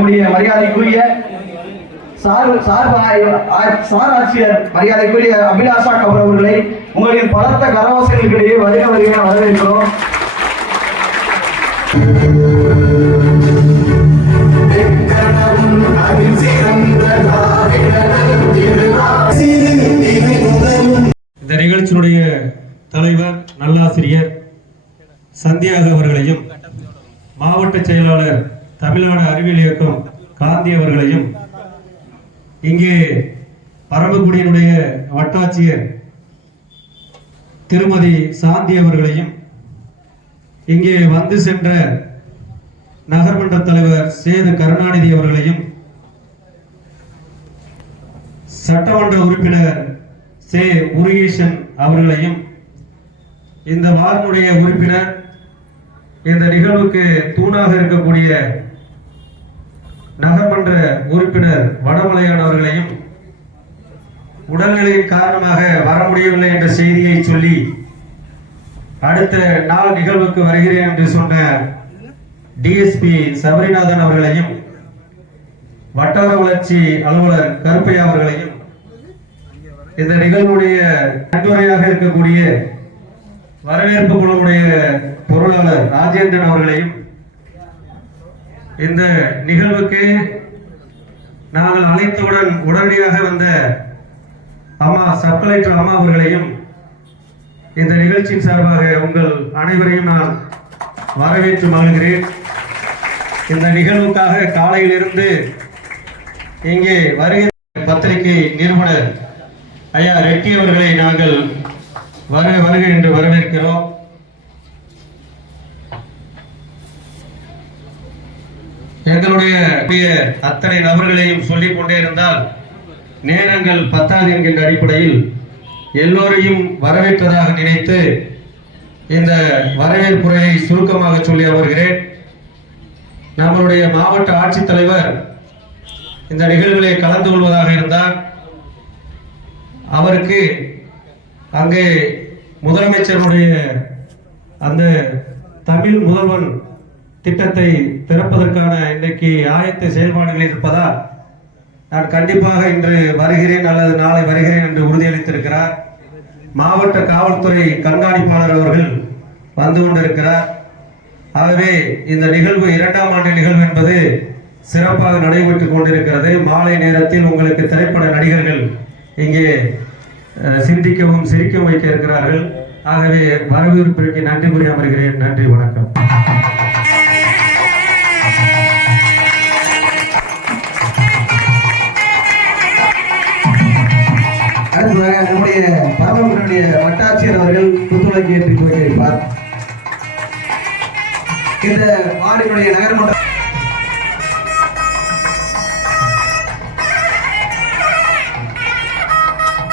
நம்முடைய மரியாதைக்குரிய sir sir ஆட்சியர் மரியாதைக்குரிய அபிலாஷா கபர் அவர்களை உங்களின் பலத்த கரவாசங்களுக்கிடையே வருக வருக வரவேற்கிறோம். இந்த நிகழ்ச்சியினுடைய தலைவர் நல்லாசிரியர் சந்தியாக அவர்களையும் மாவட்ட செயலாளர் தமிழ்நாடு அறிவியல் இயக்கம் காந்தி அவர்களையும் இங்கே பரமக்குடியினுடைய வட்டாட்சியர் திருமதி சாந்தி அவர்களையும் இங்கே வந்து சென்ற நகர்மன்ற தலைவர் சேது கருணாநிதி அவர்களையும் சட்டமன்ற உறுப்பினர் சே. முருகேசன் அவர்களையும் இந்த வாரனுடைய உறுப்பினர் இந்த நிகழ்வுக்கு தூணாக இருக்கக்கூடிய நகர்மன்ற உறுப்பினர் வடமலையான் அவர்களையும் உடல்நிலையின் காரணமாக வர முடியவில்லை என்ற செய்தியை சொல்லி அடுத்த நாள் நிகழ்வுக்கு வருகிறேன் என்று சொன்ன டிஎஸ்பி சபரிநாதன் அவர்களையும் வட்டார வளர்ச்சி அலுவலர் கருப்பையா அவர்களையும் இந்த நிகழ்வுடைய நன்முறையாக இருக்கக்கூடிய வரவேற்பு குழுவுடைய பொருளாளர் ராஜேந்திரன் அவர்களையும் இந்த நிகழ்வுக்கு நாங்கள் அழைத்தவுடன் உடனடியாக வந்த அம்மா சப் கலெக்டர் அம்மா அவர்களையும் இந்த நிகழ்ச்சியின் சார்பாக உங்கள் அனைவரையும் நான் வரவேற்று மகிழ்கிறேன். இந்த நிகழ்வுக்காக காலையிலிருந்து இங்கே வருகிற பத்திரிகை நிறுவனர் ஐயா ரெட்டி அவர்களை நாங்கள் வருக வருக என்று வரவேற்கிறோம். எங்களுடைய அத்தனை நபர்களையும் சொல்லிக் கொண்டே இருந்தால் நேரங்கள் பத்தாது என்கின்ற அடிப்படையில் எல்லோரையும் வரவேற்றதாக நினைத்து இந்த வரவேற்புரையை சுருக்கமாக சொல்லி வருகிறேன் நம்மளுடைய மாவட்ட ஆட்சித்தலைவர் இந்த நிகழ்விலே கலந்து கொள்வதாக இருந்தால் அவருக்கு அங்கே முதலமைச்சருடைய அந்த தமிழ் முதல்வன் திட்டத்தை திறப்பதற்கான இன்றைக்கு ஆயத்த செயல்பாடுகள் இருப்பதால் நான் கண்டிப்பாக இன்று வருகிறேன் அல்லது நாளை வருகிறேன் என்று உறுதியளித்திருக்கிறார். மாவட்ட காவல்துறை கண்காணிப்பாளர் அவர்கள் வந்து கொண்டிருக்கிறார். ஆகவே இந்த நிகழ்வு இரண்டாம் ஆண்டு நிகழ்வு என்பது சிறப்பாக நடைபெற்றுக் கொண்டிருக்கிறது. மாலை நேரத்தில் உங்களுக்கு திரைப்பட நடிகர்கள் இங்கே சிந்திக்கவும் சிரிக்கவும் வைக்க இருக்கிறார்கள். ஆகவே வரவேற்பிற்கு நன்றி கூறி அமர்கிறேன். நன்றி வணக்கம். பரமக்குடியுடைய வட்டாட்சியர் அவர்கள் புத்துணர்ச்சி ஏற்றி துவக்கி வைப்பார் இந்த வார்டினுடைய நகர்மன்ற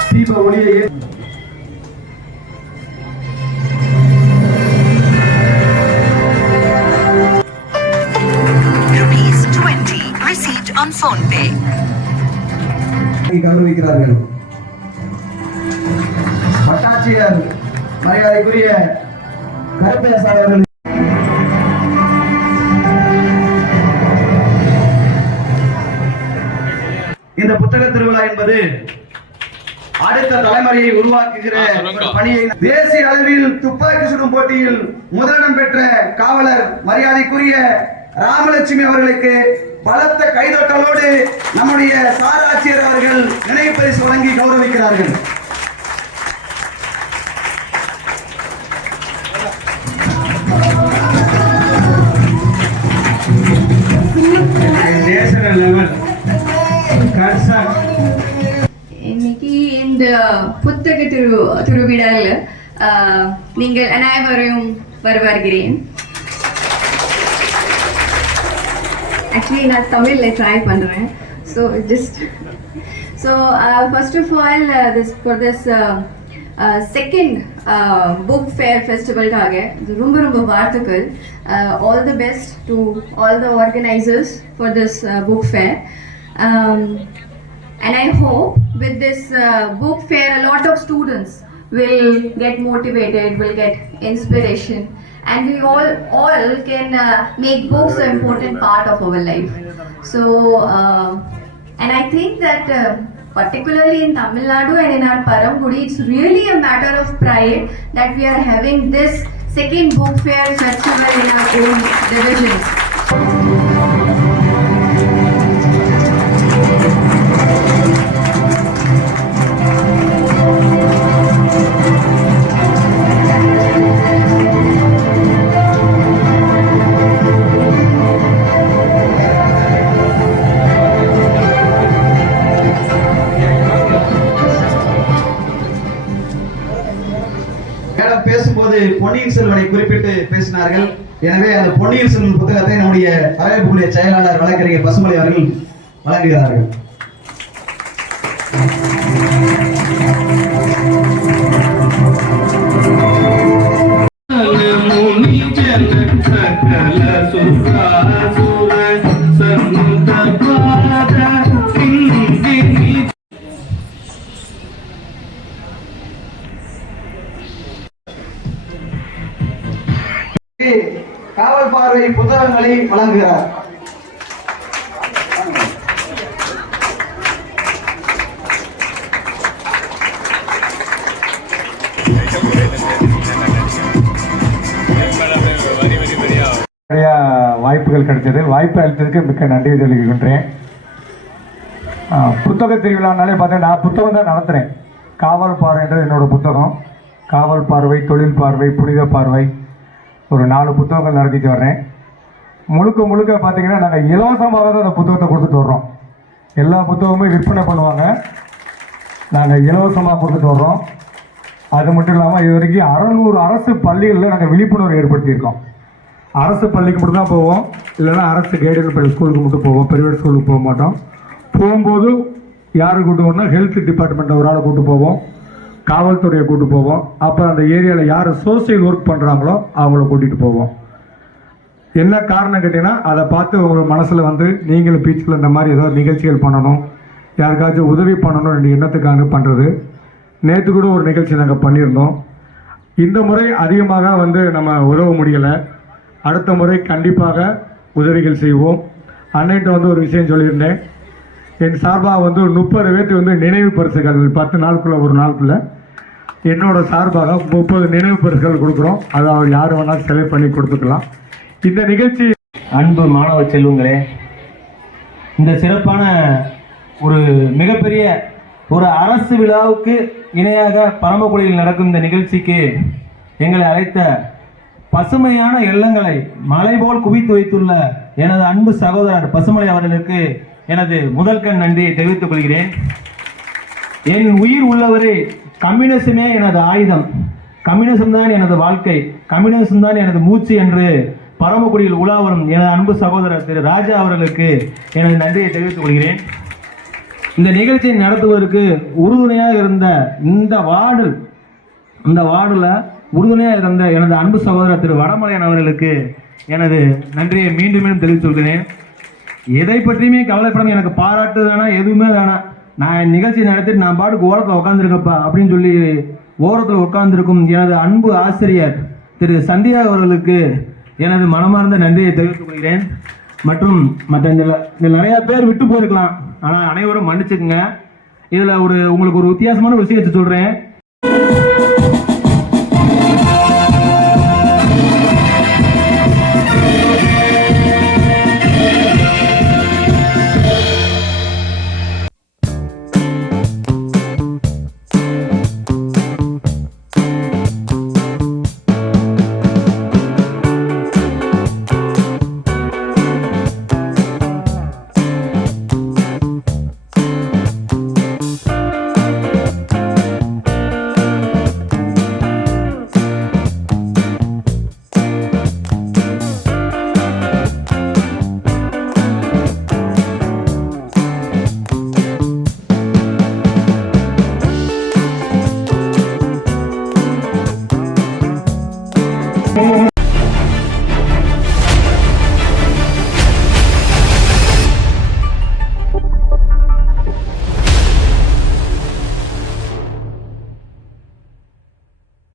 தீப ஒளியை ஏற்றி Rupees 20 received on phone pay. கௌரவிக்கிறார்கள் வட்டாட்சியர் மரியாதைக்குரிய அவர்கள். இந்த புத்தக திருவிழா என்பது அடுத்த தலைமுறையை உருவாக்குகிற பணியை தேசிய அளவில் துப்பாக்கி சுடும் போட்டியில் முதலிடம் பெற்ற காவலர் மரியாதைக்குரிய ராமலட்சுமி அவர்களுக்கு பலத்த கைதட்டலோடு நம்முடைய சார் ஆட்சியர் அவர்கள் நினைவு பரிசு வழங்கி கௌரவிக்கிறார்கள். நேஷனல் லெவல் கன்சர்ட் இன்னைக்கு இந்த புத்தக திரு திருவிழாவில் நீங்கள் அனைவரையும் வரவேற்கிறேன். ஆக்சுவலி நான் தமிழில் ட்ரை பண்ணுறேன் so just so first of all this for this second book fair ஃபெஸ்டிவல்காக இது ரொம்ப ரொம்ப வாழ்த்துக்கள் all the best to all the organisers for this book fair And I hope with this uh, book fair, a lot of students will get motivated, will get inspiration, and we all all can uh, make books an important part of our life. So, uh, and I think that. Uh, particularly in Tamil Nadu and in our Paramgudi, it's really a matter of pride that we are having this second book fair festival in our own division. பேசினார்கள். எனவே அந்த பொன்னியின் செல்வன் புத்தகத்தை நம்முடைய வரவேற்புடைய செயலாளர் வழக்கறிஞர் பசுமலை அவர்கள் வழங்குகிறார்கள். காவல் பார்வை புத்தகங்களை வழங்குகிறார். நிறையா வாய்ப்புகள் கிடைச்சது வாய்ப்பு அளித்ததுக்கு மிக்க நன்றி தெரிவிக்கின்றேன். புத்தக திருவிழானாலே பார்த்தீங்கன்னா நான் புத்தகம் தான் நடத்துகிறேன் காவல் பார்வைன்றது என்னோட புத்தகம். காவல் பார்வை தொழில் பார்வை புனித பார்வை ஒரு நாலு புத்தகங்கள் நடத்திட்டு வர்றேன். முழுக்க முழுக்க பார்த்தீங்கன்னா நாங்கள் இலவசமாக தான் அந்த புத்தகத்தை கொடுத்துட்டு வர்றோம். எல்லா புத்தகமும் விற்பனை பண்ணுவாங்க. நாங்கள் இலவசமாக கொடுத்துட்டு வர்றோம். அது மட்டும் இல்லாமல் இது வரைக்கும் அறநூறு அரசு பள்ளிகளில் நாங்கள் விழிப்புணர்வு ஏற்படுத்தியிருக்கோம். அரசு பள்ளிக்கு மட்டும் தான் போவோம். இல்லைன்னா அரசு கைடல் பள்ளி ஸ்கூலுக்கு மட்டும் போவோம். பிரைவேட் ஸ்கூலுக்கு போக மாட்டோம். போகும்போது யாரை கூட்டு போகணும்னா ஹெல்த் டிபார்ட்மெண்ட்டில் ஒரு ஆளை கூட்டு போவோம். காவல்துறையை கூட்டு போவோம். அப்போ அந்த ஏரியாவில் யார் சோசியல் ஒர்க் பண்ணுறாங்களோ அவங்கள கூட்டிகிட்டு போவோம். என்ன காரணம் கேட்டிங்கன்னா அதை பார்த்து உங்கள் மனசில் வந்து நீங்களும் பீச்சில் இந்த மாதிரி ஏதோ நிகழ்ச்சிகள் பண்ணணும். யாருக்காச்சும் உதவி பண்ணணும் எண்ணத்துக்காக பண்ணுறது நேற்று கூட ஒரு நிகழ்ச்சி நாங்கள் பண்ணியிருந்தோம். இந்த முறை அதிகமாக வந்து நம்ம உதவ முடியலை. அடுத்த முறை கண்டிப்பாக உதவிகள் செய்வோம். அன்னைகிட்ட வந்து ஒரு விஷயம் சொல்லியிருந்தேன். என் சார்பாக வந்து ஒரு முப்பது பேர்த்து வந்து நினைவு பரிசுகள் பத்து நாளுக்குள்ளே ஒரு நாளுக்குள்ளே. என்னோட சார்பாக முப்பது நினைவு பரிசுகள் கொடுக்குறோம். அதை அவர் யார் வேணாலும் செலக்ட் பண்ணி கொடுத்துக்கலாம். இந்த நிகழ்ச்சி அன்பு மாணவ செல்வங்களே இந்த சிறப்பான ஒரு மிகப்பெரிய ஒரு அரசு விழாவுக்கு இணையாக பரமக்குடியில் நடக்கும் இந்த நிகழ்ச்சிக்கு எங்களை அழைத்த பசுமையான எண்ணங்களை மலை போல் குவித்து வைத்துள்ள எனது அன்பு சகோதரர் பசுமலை அவர்களுக்கு எனது முதல்கண் நன்றியை தெரிவித்துக் கொள்கிறேன். என் உயிர் உள்ளவரே கம்யூனிசமே எனது ஆயுதம். கம்யூனிசம் தான் எனது வாழ்க்கை. கம்யூனிசம் தான் எனது மூச்சு என்று பரமக்குடியில் உலாவரும் எனது அன்பு சகோதரர் திரு ராஜா அவர்களுக்கு எனது நன்றியை தெரிவித்துக் கொள்கிறேன். இந்த நிகழ்ச்சியை நடத்துவதற்கு உறுதுணையாக இருந்த இந்த வார்டு இந்த வார்டில் உறுதுணையாக இருந்த எனது அன்பு சகோதரர் திரு வடமலையன் அவர்களுக்கு எனது நன்றியை மீண்டும் மீண்டும் தெரிவித்துக் கொள்கிறேன். எதை பற்றியுமே கவலைப்படாம எனக்கு பாராட்டு வேணாம் எதுவுமே வேணாம் நான் நிகழ்ச்சி நடத்திட்டு நான் பாட்டுக்கு ஓரத்தில் உட்காந்துருக்கப்பா அப்படின்னு சொல்லி ஓரத்தில் உட்காந்துருக்கும் எனது அன்பு ஆசிரியர் திரு சந்தியா அவர்களுக்கு எனது மனமார்ந்த நன்றியை தெரிவித்துக் கொள்கிறேன். மற்றும் மற்ற இதில் நிறைய பேர் விட்டு போயிருக்கலாம். ஆனால் அனைவரும் மன்னிச்சுக்குங்க. இதில் ஒரு உங்களுக்கு ஒரு வித்தியாசமான விஷயத்தை சொல்கிறேன்